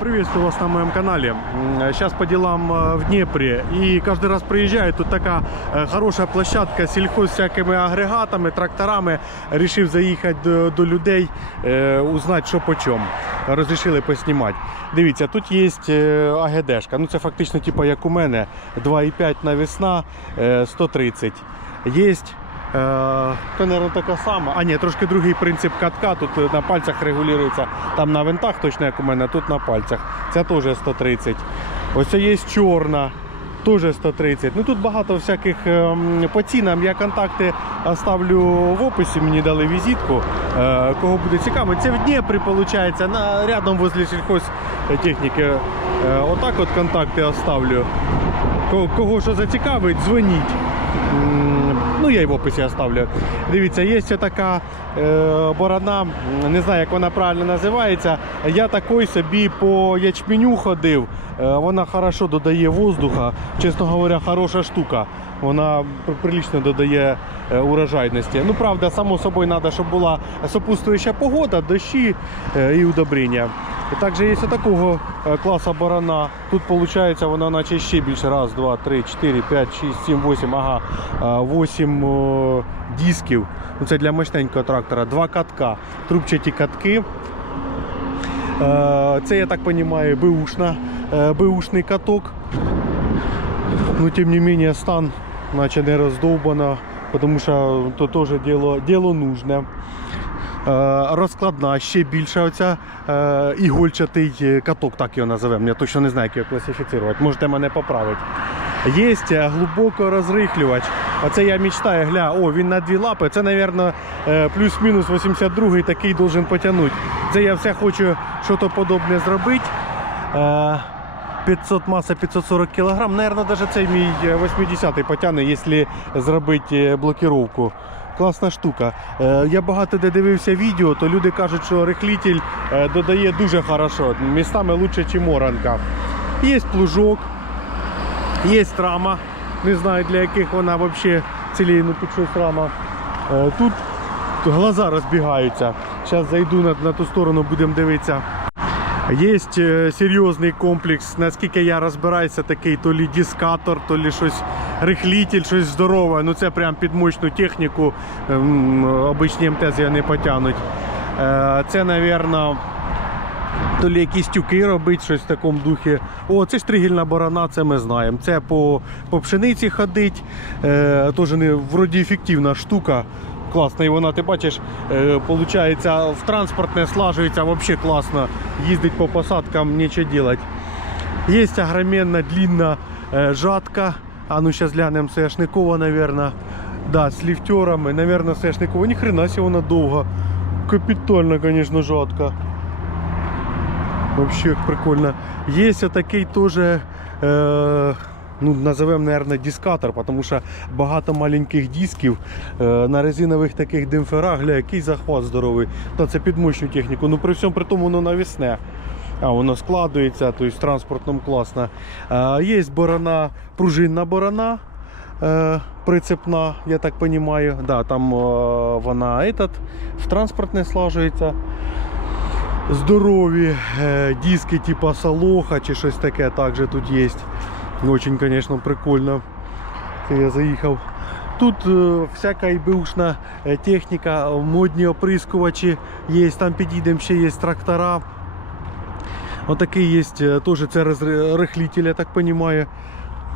приветствую вас на моем канале. Сейчас по делам э, в Днепре. И каждый раз приезжаю, тут такая э, хорошая площадка, сельхоз з всякими агрегатами, тракторами. Решив заїхати до, до людей, е, узнати, що по чому. Розрішили поснімати. Дивіться, тут є е, АГДшка. Ну це фактично типу, як у мене. 2,5 навісна, е, 130. Є Е, то, мабуть, така сама. А ні, трошки другий принцип катка. Тут е, на пальцях регулюється. Там на винтах, точно як у мене, тут на пальцях. Це теж 130. Ось це є чорна. Теж 130. Ну тут багато всяких ем, по цінам. Я контакти оставлю в описі. Мені дали візитку. Е, кого буде цікаво. Це в Дніпрі, виходить, на, рядом возле сільхозтехніки. Е, отак от контакти оставлю. Кого що зацікавить, дзвоніть. Ну, я і в описі оставлю. Дивіться, є ще така е, борона, не знаю, як вона правильно називається. Я такий собі по ячменю ходив. Е, вона хорошо додає воздуха. Чесно говоря, хороша штука. Вона прилічно додає урожайності. Ну, правда, само собою треба, щоб була сопутствуюча погода, дощі е, і удобрення. Також є такого е, класу барана. Тут виходить вона наче ще більше. Раз, два, три, чотири, п'ять, шість, сім, восім. Ага, е, восім дисків. Ну, Це для мощненького трактора. Два катка, трубчаті катки. Е, Це, я так розумію, беушна, е, беушний каток. Ну, тем не менее, стан наче не роздовбано, тому що то теж діло, діло нужне. Е, розкладна, ще більша оця е, ігольчатий е, каток, так його називаємо. Я точно не знаю, як його класифікувати. Можете мене поправити. Є е, глибоко розрихлювач. Оце я мечтаю, гля, о, він на дві лапи. Це, мабуть, плюс-мінус 82-й такий должен потягнути. Це я все хочу щось подобне зробити. Е, 500 маса 540 кг. Наверное, даже цей мій е, 80-й потягне, якщо зробити е, блокировку. Класна штука. Е, Я багато де дивився відео, то люди кажуть, що рихлитель е, додає дуже хорошо. Містами краще, ніж оранка. Є плужок, є рама. Не знаю для яких вона взагалі цілі, ну тут щось рама. Е, Тут глаза розбігаються. Зараз зайду на, на ту сторону, будемо дивитися. Є е, серйозний комплекс, наскільки я розбираюся, такий то лі дискатор, то лі щось рихлитель, щось здорове. Ну це прям під мощну техніку. Обичні МТЗ не потягнуть. Це, мабуть, то лі якісь тюки робить, щось в такому духі. О, це стригільна борона, це ми знаємо. Це по, по пшениці ходить. Е, Теж не вроді ефективна штука. Класно, і вона, ти бачиш, е, получається, в транспортне слажується взагалі класно. Їздить по посадкам, нічого делать. Є огроменна длинна е, жатка. А ну зараз глянемо, Сешникова, наверное. Да, з ліфтерами, наверное, Сешникова. Ні хрена себе вона довга. Капітально, конечно, жатка. Вообще прикольно. Есть такий тоже, е, ну, назовем, наверное, дискатор, потому що багато маленьких дисків е, на резинових таких демпферах, гля, який захват здоровий. Та це під мощну техніку. Ну при всьому при тому воно навісне. А воно складується, то есть транспортном класно. Є борона, пружинна борона. е, Прицепна, я так розумію. Да, там е, вона этот, в транспортне слажується здорові диски типа Салоха чи щось таке також тут є. Очень, конечно, прикольно. Я заїхав. Тут е, всяка і беушна е, техніка, модні оприскувачі є, там підійдемо ще є трактора. Отакий є е, теж це роз- я так розумію.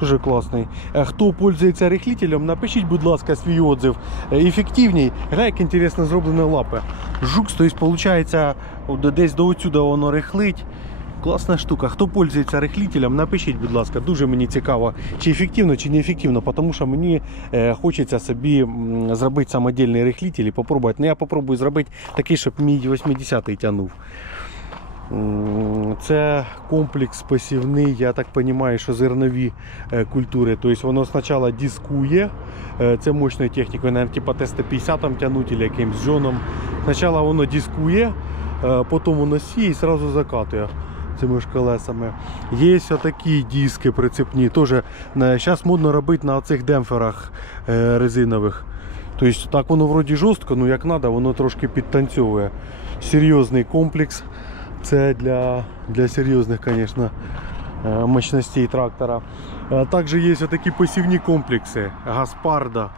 Дуже класний. Е, Хто пользується рихлителем, напишіть, будь ласка, свій отзив. Ефективній. Гля, як інтересно зроблені лапи. Жукс, то есть, получається, от десь до отсюда воно рихлить. Класна штука. Хто пользується рихлителем, напишіть, будь ласка, дуже мені цікаво, чи ефективно, чи не ефективно, тому що мені е, хочеться собі зробити самодільний рихлитель і попробувати. Ну, я попробую зробити такий, щоб мій 80-й тягнув. Це комплекс посівний, я так розумію, що зернові е, культури. Тобто воно спочатку дискує, е, це мощною технікою, навіть типу Т-150 там тягнуть або якимсь джоном. Спочатку воно дискує, потім воно сіє і одразу закатує цими ж колесами. Є такі диски прицепні. Теж зараз модно робити на цих демпферах е, резинових. Тобто так воно вроді жорстко, ну як треба, воно трошки підтанцьовує. Серйозний комплекс. Це для, для серйозних, звісно, е, мощностей трактора. Е, Також є такі посівні комплекси Гаспарда.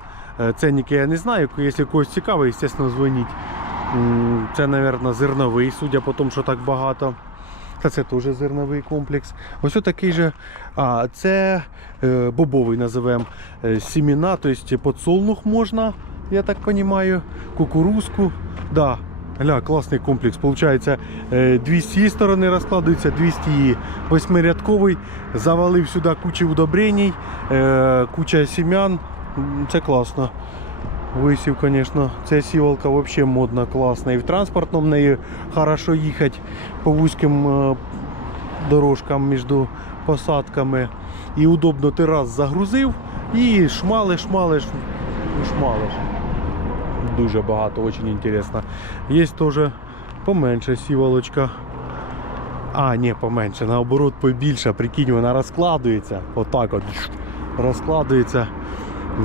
Ценники я не знаю, якщо когось цікаво, звісно, дзвоніть. Це, мабуть, зерновий, судя по тому, що так багато. Та це теж зерновий комплекс. Ось такий же. А, це е, бобовий називаємо е, сімена, тобто подсолнух можна, я так розумію, кукурузку. Да, гля, класний комплекс. Получається, е, 200 з цієї сторони розкладується, 200 її. Восьмирядковий, завалив сюди кучу удобрень, куча сім'ян. Це класно. Висів, звісно, ця сівалка взагалі модна, класна. І в транспортному нею хорошо їхати по вузьким е, дорожкам між посадками. І удобно ти раз загрузив і шмалиш, шмалиш, шмалиш. Дуже багато, дуже інтересно. Є теж поменше сівалочка. А, ні, поменше, наоборот, побільше. Прикинь, вона розкладується. Отак от розкладується.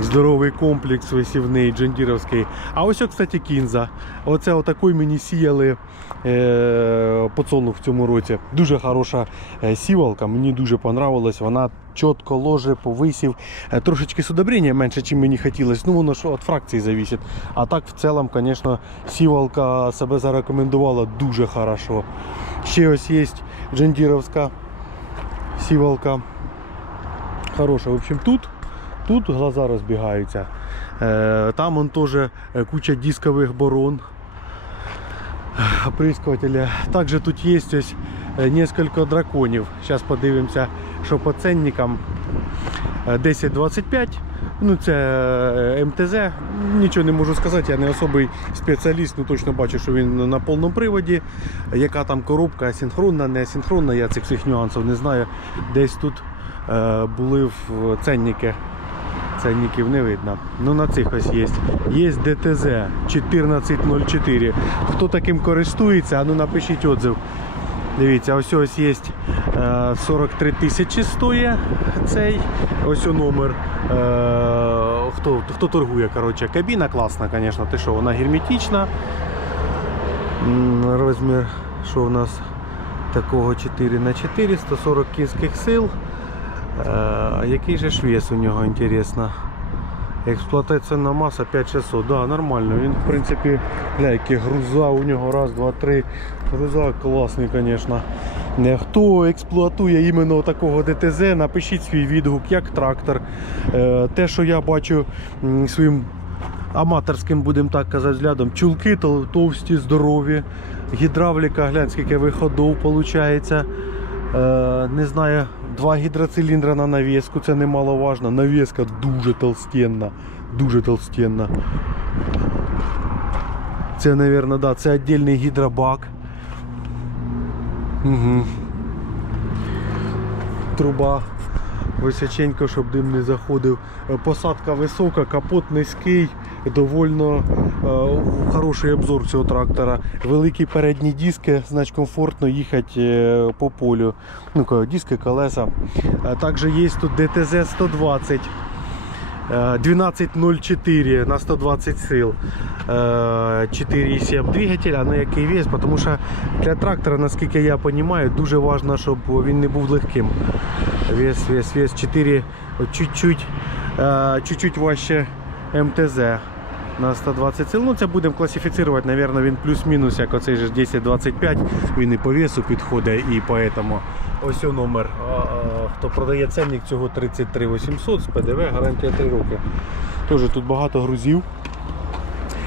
Здоровий комплекс висівний, джендіровський. А ось, кстати, кінза. Оце отакий мені сіяли е, подсолнух в цьому році. Дуже хороша е, сівалка, мені дуже понравилась. Вона чітко ложе, повисів. Е, трошечки з удобрення менше, чим мені хотілося. Ну, воно ж від фракції зависить. А так, в цілому, звісно, сівалка себе зарекомендувала дуже хорошо. Ще ось є джендіровська сівалка. Хороша. В общем, тут Тут глаза розбігаються. Е, Там он теж е, куча дискових борон оприскувателя. Також тут є ось е, несколько драконів. Зараз подивимося, що по ценникам. Е, 1025. Ну, це е, МТЗ. Нічого не можу сказати, я не особий спеціаліст, ну точно бачу, що він на повному приводі. Яка там коробка, синхронна, не синхронна, я цих всіх нюансів не знаю. Десь тут е, були в ценники. Ценників не видно. Ну на цих ось є. Є ДТЗ 1404. Хто таким користується, а ну напишіть отзив. Дивіться, ось ось є е, 43 тисячі стоїть цей. Ось номер. Е, Хто, хто торгує, коротше. Кабіна класна, звісно. Ти що, вона герметична. Розмір, що в нас такого 4 на 4 140 кінських сил. Е, який же ж вес у нього, інтересно. Експлуатаційна маса 5600, да, нормально. Він, в принципі, гля, які груза у нього, раз, два, три. Груза класний, звісно. Хто експлуатує іменно такого ДТЗ, напишіть свій відгук, як трактор. Е, Те, що я бачу своїм аматорським, будемо так казати, взглядом, чулки товсті, здорові, гідравліка, глянь, скільки виходов виходить. Е, не знаю, два гідроциліндра на навіску, це немаловажно. Навіска дуже толстенна, дуже толстенна. Це, мабуть, да, це віддільний гідробак. Угу. Труба височенько, щоб дим не заходив. Е, Посадка висока, капот низький, довольно е, хороший обзор цього трактора. Великі передні диски, значить комфортно їхати е, по полю. Ну, диски, колеса. Е, Також є тут ДТЗ 120. е, 1204 на 120 сил. Е, 4,7 двигателя, ну який вес, тому що для трактора, наскільки я розумію, дуже важливо, щоб він не був легким. Вес, вес, вес 4, чуть-чуть, е, чуть-чуть важче МТЗ на 120 сил. Ну це будемо класифіцірувати. Навірно, він плюс-мінус, як оцей же 10-25, він і по весу підходить, і поэтому ось у номер. А, а, Хто продає ценник цього 33 800 з ПДВ, гарантія 3 роки. Теж тут багато грузів.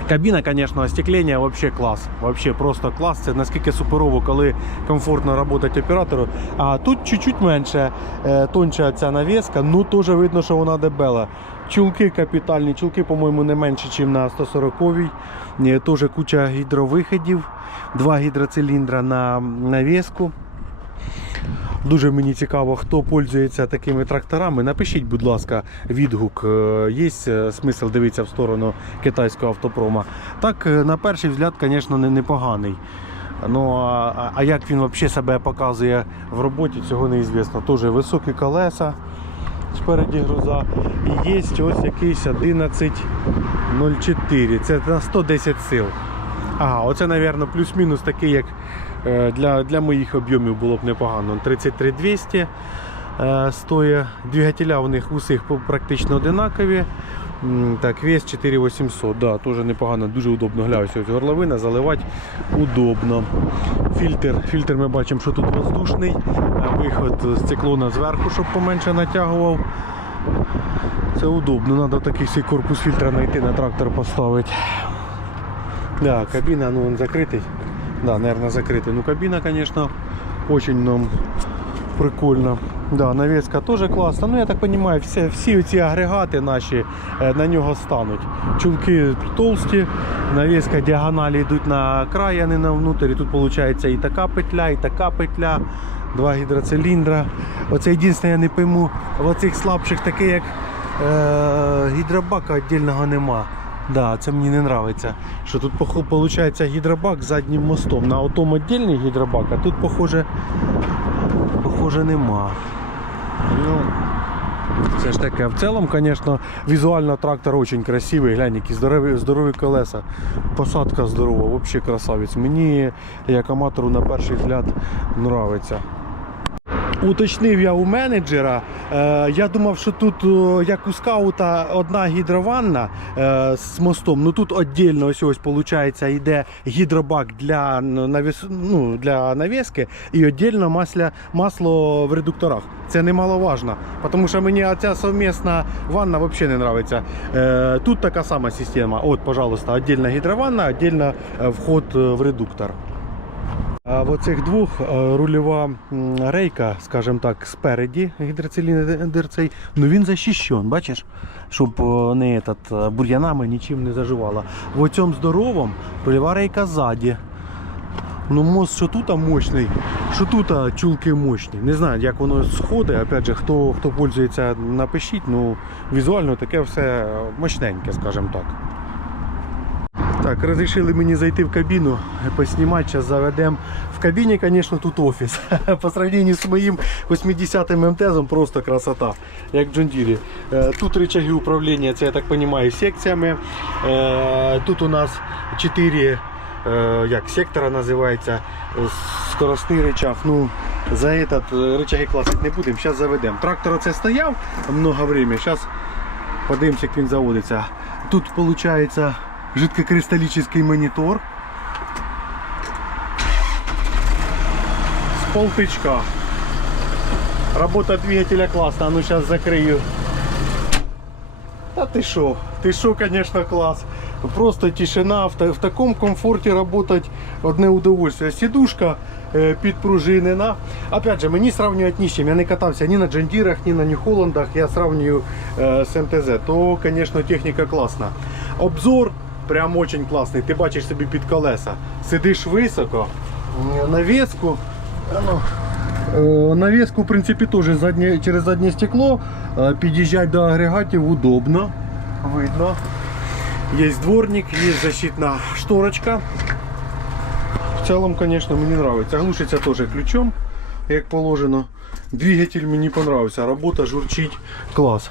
Кабіна, звісно, остеклення вообще клас. Вообще просто клас. Це наскільки суперово, коли комфортно працювати оператору. А тут чуть-чуть менше, е, тонча ця навіска, ну теж видно, що вона дебела. Чулки капітальні, чулки, по-моєму, не менше, ніж на 140-й. Е, Теж куча гідровиходів, два гідроциліндра на навіску. Дуже мені цікаво, хто пользується такими тракторами. Напишіть, будь ласка, відгук. Е, Є е, смисл дивитися в сторону китайського автопрома. Так, е, на перший взгляд, звісно, не непоганий. Ну а, а- як він взагалі себе показує в роботі, цього неізвісно. Теж високі колеса спереді груза. І є ось якийсь 11.04. Це на 110 сил. Ага, оце, мабуть, плюс-мінус такий, як Е, Для, для моїх об'ємів було б непогано. 33200 е, стоїть. Двигателя у них усіх практично одинакові. Так, вес 4800, да, теж непогано, дуже удобно. Глянь, ось горловина, заливати удобно. Фільтр, фільтр ми бачимо, що тут воздушний, виход з циклона зверху, щоб поменше натягував. Це удобно, треба такий корпус фільтра знайти на трактор поставити. Да, кабина, ну он закрытый. Да, наверное, закрытый. Ну, кабина, конечно, очень нам прикольно. Да, навеска теж класна. Ну, я так розумію, всі, всі ці агрегати наші е, на нього стануть. Чулки толсті, навіска діагоналі йдуть на край, а не на внутрі. Тут виходить і така петля, і така петля, два гідроциліндра. Оце єдине, я не пойму, в оцих слабших таке, як е, гідробака віддільного нема. Да, це мені не подобається. Що тут виходить гідробак з заднім мостом. На отому віддільний гідробак, а тут, похоже, похоже, нема. Ну, це ж таке. В цілому, звісно, візуально трактор дуже красивий. Глянь, які здорові, здорові колеса. Посадка здорова, взагалі красавець. Мені, як аматору, на перший взгляд, подобається. Уточнив я у менеджера. Е, я думав, що тут, як у скаута, одна гідрованна е, з мостом. Ну тут віддільно ось ось виходить, йде гідробак для навіс, ну, для навіски і віддільно масля, масло в редукторах. Це немаловажно, тому що мені ця совмісна ванна взагалі не подобається. Е, тут така сама система. От, пожалуйста, віддільна гідрованна, віддільно е, вход е, в редуктор. А в оцих двох е, рульова рейка, скажімо так, спереді гідроциліндерцей, ну він захищен, бачиш, щоб е, не этот, е, бур'янами нічим не заживала. В цьому здоровому рульова рейка ззаді. Ну мост що тут мощний, що тут чулки мощні. Не знаю, як воно сходить. Опять же, хто, хто пользується, напишіть. Ну, візуально таке все мощненьке, скажімо так. Так, розрішили мені зайти в кабіну, поснімати, зараз заведемо. В кабіні, звісно, тут офіс. По сравнению з моїм 80-м МТЗом просто красота, як в Джондірі. Е, Тут рычаги управління, це я так розумію, секціями. Е, Тут у нас 4 е, як, сектора називається, е, скоростний рычаг. Ну, за этот е, рычаги класити не будемо, зараз заведемо. Трактор оце стояв много времени, зараз подивимося, як він заводиться. Тут виходить жидкокристаллический монитор. С полтычка. Работа двигателя классная. А ну сейчас закрою. Да ты шо? Ты шо, конечно, класс. Просто тишина. В, та- в таком комфорте работать одне удовольствие. Сидушка е, підпружинена. Опять же, мені сравнювати ні з чим. Я не катався ні на Джандірах, ні на Нью-Холландах. Я сравнюю е, з МТЗ. То, звісно, техніка класна. Обзор прям очень класний. Ти бачиш собі під колеса. Сидиш високо, навіску. а ну, Е, Навіску, в принципі, теж заднє, через заднє стекло. Е, Під'їжджати до агрегатів удобно. Видно. Є дворник, є защитна шторочка. В цілому, звісно, мені подобається. Глушиться теж ключом, як положено. Двигатель мені подобався. Робота журчить. Клас.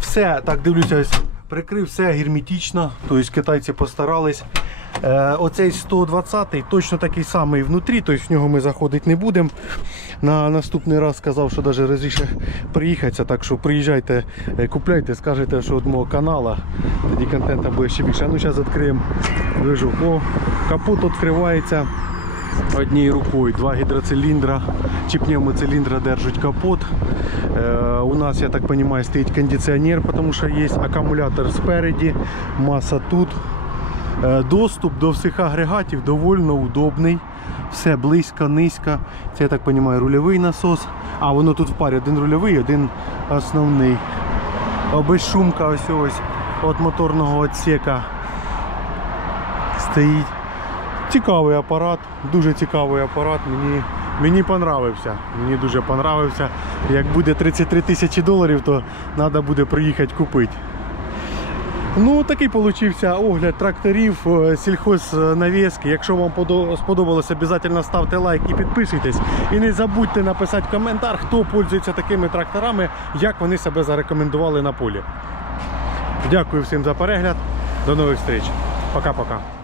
Все, так дивлюся, прикрив все герметично, тобто китайці постарались. Е, оцей 120-й точно такий самий внутрі, тобто в нього ми заходити не будемо. На наступний раз сказав, що навіть розрішить приїхатися, так що приїжджайте, е, купляйте, скажете, що від мого каналу, тоді контенту буде ще більше. А ну зараз відкриємо движок. О, капот відкривається однією рукою. Два гідроциліндра чи пневмоциліндра держать капот. Е, у нас, я так розумію, стоїть кондиціонер, тому що є акумулятор спереді, маса тут. Е, Доступ до всіх агрегатів доволі удобний. Все близько, низько. Це я так розумію, рульовий насос. А воно тут в парі один рульовий, один основний. Безшумка ось ось від моторного відсека стоїть. Цікавий апарат, дуже цікавий апарат. Мені, мені понравився. Мені дуже понравився. Як буде 33 тисячі доларів, то треба буде приїхати купити. Ну, такий получився огляд тракторів, е, сільхознавіски. Якщо вам сподобалось, обов'язково ставте лайк і підписуйтесь. І не забудьте написати коментар, хто пользується такими тракторами, як вони себе зарекомендували на полі. Дякую всім за перегляд. До нових зустріч. Пока-пока.